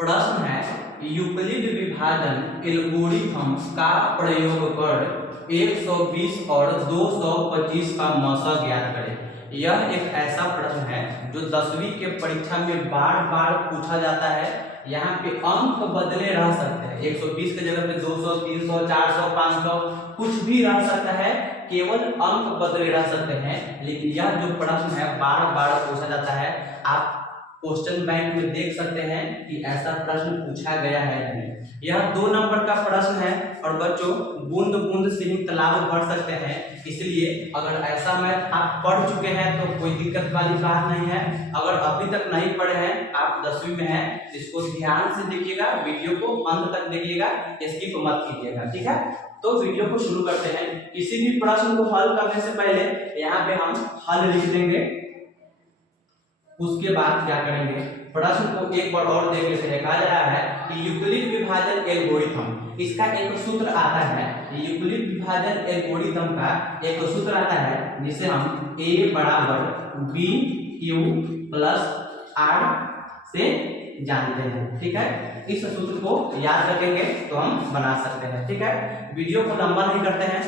प्रश्न है यूक्लिड विभाजन एल्गोरिथम का प्रयोग कर 120 और 225 का मौसा ज्ञात करें। यह एक ऐसा प्रश्न है जो 10वीं के परीक्षा में बार बार पूछा जाता है। यहाँ पे अंक बदले रह सकते हैं, 120 के जगह पे 200, 300, 400, 500 कुछ भी रह सकता है, केवल अंक बदले रह सकते हैं। लेकिन यह जो प्रश्न है बार बार पूछा जाता है। आप क्वेश्चन बैंक में देख सकते हैं कि ऐसा प्रश्न पूछा गया है नहीं। यह 2 नंबर का प्रश्न है और बच्चों बूंद बूंद से ही तालाब भर सकते हैं, इसलिए अगर ऐसा मैथ आप पढ़ चुके हैं तो कोई दिक्कत वाली बात नहीं है। अगर अभी तक नहीं पढ़े हैं, आप 10वीं में हैं, इसको ध्यान से देखिएगा, वीडियो को अंत तक देखिएगा, स्किप मत कीजिएगा, ठीक है। तो वीडियो को शुरू करते हैं। किसी भी प्रश्न को हल करने से पहले यहाँ पे हम हल लिख देंगे, उसके बाद क्या करेंगे, प्रश्न को एक बार और देख लेते हैं। कहा जा रहा है कि यूक्लिड विभाजन एल्गोरिथम, इसका एक सूत्र आता है। यूक्लिड विभाजन एल्गोरिथम का एक सूत्र आता है जिसे हम a बराबर b q प्लस r से जानते हैं, ठीक है। इस सूत्र को याद रखेंगे तो हम बना सकते हैं, ठीक है। वीडियो को लंबा नहीं करते हैं,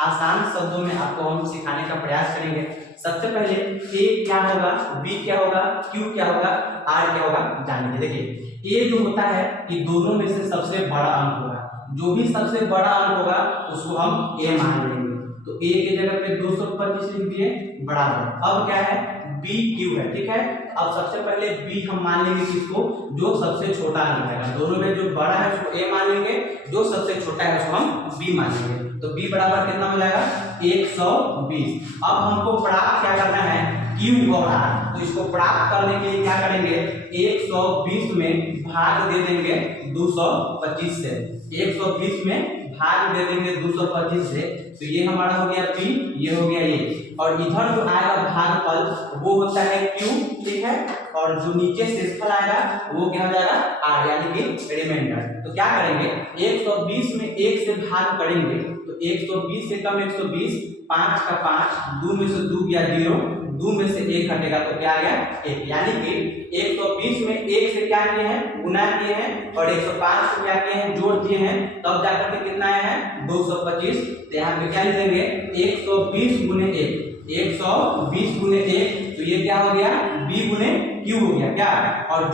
आसान शब्दों में आपको हम सिखाने का प्रयास करेंगे। सबसे पहले a क्या होगा, b क्या होगा, q क्या होगा, r क्या होगा जानेंगे। देखिए a जो होता है कि दोनों में से सबसे बड़ा अंक होगा, जो भी सबसे बड़ा अंक होगा उसको हम a मान लेंगे। तो a की जगह पे 225 लिख दिए बराबर। अब क्या है, b q है, ठीक है। अब सबसे पहले b हम मान लेंगे किसको, जो सबसे छोटा अंक है। दोनों में जो बड़ा है उसको a मान लेंगे, जो सबसे छोटा है उसको हम b मान लेंगे। तो b बराबर कितना हो जाएगा 120। अब हमको प्राप्त क्या करना है, q और r। तो इसको प्राप्त करने के लिए क्या करेंगे, 120 में भाग दे देंगे 225 से, 120 में भाग दे देंगे 225 से। तो ये हमारा हो गया p, ये हो गया a, और इधर जो आएगा भागफल वो होता है q, ठीक है। और जो नीचे शेषफल आएगा वो क्या हो जाएगा r, यानी कि रिमाइंडर। तो क्या करेंगे, 120 में 1 से भाग करेंगे तो 120 से कम 120, 5 का 5, 2 में से 2 गया 0, 2 में से 1 घटेगा तो क्या आ गया 1, यानी कि 120 में 1 से क्या किए हैं, गुना किए हैं, और 105 से क्या किए हैं, जोड़ दिए हैं, तब जाकर के कितना आया है 225। तो यहाँ पे क्या लिख देंगे 120 गुने 1, 120 गुने 1, तो ये क्या हो गया b गुने q हो गया क्या। और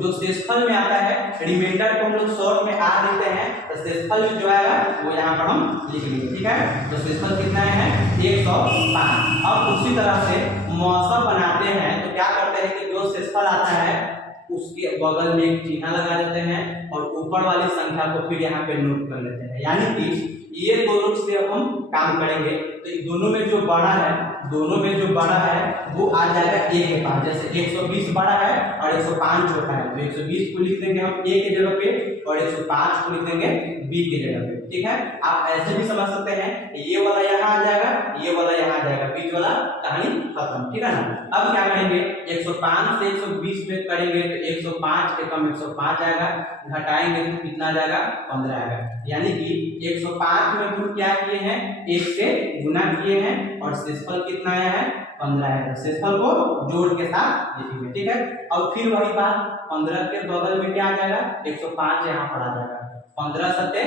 जो शेषफल में आता है, रिमाइंडर को हम लोग शॉर्ट में r लिखते हैं, तो शेषफल जो आएगा वो यहाँ पर हम लिख लेंगे, ठीक है। तो शेषफल कितना है 105। अब उसी तरह से मौसा बनाते हैं, तो क्या करते हैं कि जो शेषफल आता है उसके बगल में एक चिन्ह लगा देते हैं और ऊपर वाली संख्या को फिर यहाँ पे नोट कर लेते हैं, यानी कि ये दोनों से अब हम काम करेंगे। तो दोनों में जो बड़ा है, दोनों में जो बड़ा है वो आ जाएगा a के पास। जैसे 120 बड़ा है और 105 छोटा है, तो 120 को लिख देंगे हम a के जगह पे और 105 को लिख देंगे b के जगह पे, ठीक है। आप ऐसे भी समझ सकते हैं, ये वाला यहाँ आ जाएगा, ये वाला यहाँ आ जाएगा, बीच वाला कहानी खत्म, ठीक है ना। अब क्या करेंगे, 105 से 120 में करेंगे तो 105 के कम 105 आएगा, घटाएंगे तो कितना आ जाएगा 15 आएगा, यानी कि 105 में हम क्या किए हैं, 1 से गुना किए हैं और शेषफल कितना आया है 15 है। शेषफल को जोड़ के साथ लिखेंगे, ठीक है। अब फिर वही बात, 15 के बगल में क्या आ जाएगा 105 यहाँ पर आ जाएगा, 15 सत्ते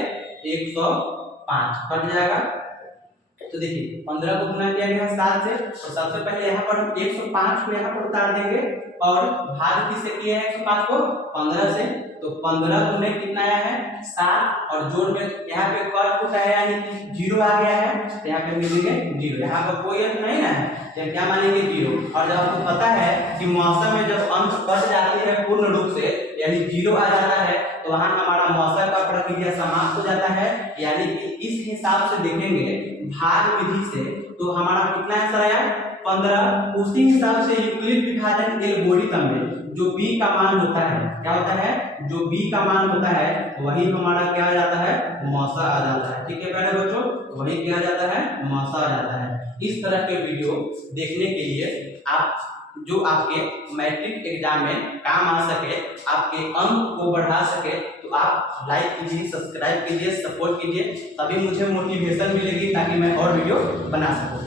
105 कट जाएगा। तो देखिए 15 को गुना किया गया 7 से, तो सबसे पहले यहाँ पर हम 105 को यहाँ पर उतार देंगे और भाग किससे किए हैं 105 को 15 से, तो 15 गुने कितना आया है 7, और जोड़ में यहाँ पे कर कुछ है यानी कि 0 आ गया है, तो यहाँ पे मिलेंगे 0, यहाँ पर कोई अंक नहीं ना है, तो क्या मानेंगे 0। और जब आपको पता है कि मौसम में जब अंक कट जाती है पूर्ण रूप से यानी 0 आ जाता है, तो वहां हमारा मौसम का प्रक्रिया समाप्त हो जाता है, यानी कि इस हिसाब से देखेंगे भाग विधि से, तो हमारा कितना आंसर आया 15। उसी हिसाब से यूक्लिड विभाजन एल्गोरिथम में जो b का मान होता है, क्या होता है, जो b का मान होता है वही हमारा क्या आ जाता है, मौसा आ जाता है, ठीक है प्यारे बच्चों, वही क्या आ जाता है, मौसा आ जाता है। इस तरह के वीडियो देखने के लिए आप जो आपके मैट्रिक एग्जाम में काम आ सके, आपके अंक को बढ़ा सके, तो आप लाइक कीजिए, सब्सक्राइब कीजिए, सपोर्ट कीजिए, तभी मुझे मोटिवेशन मिलेगी ताकि मैं और वीडियो बना सकूं।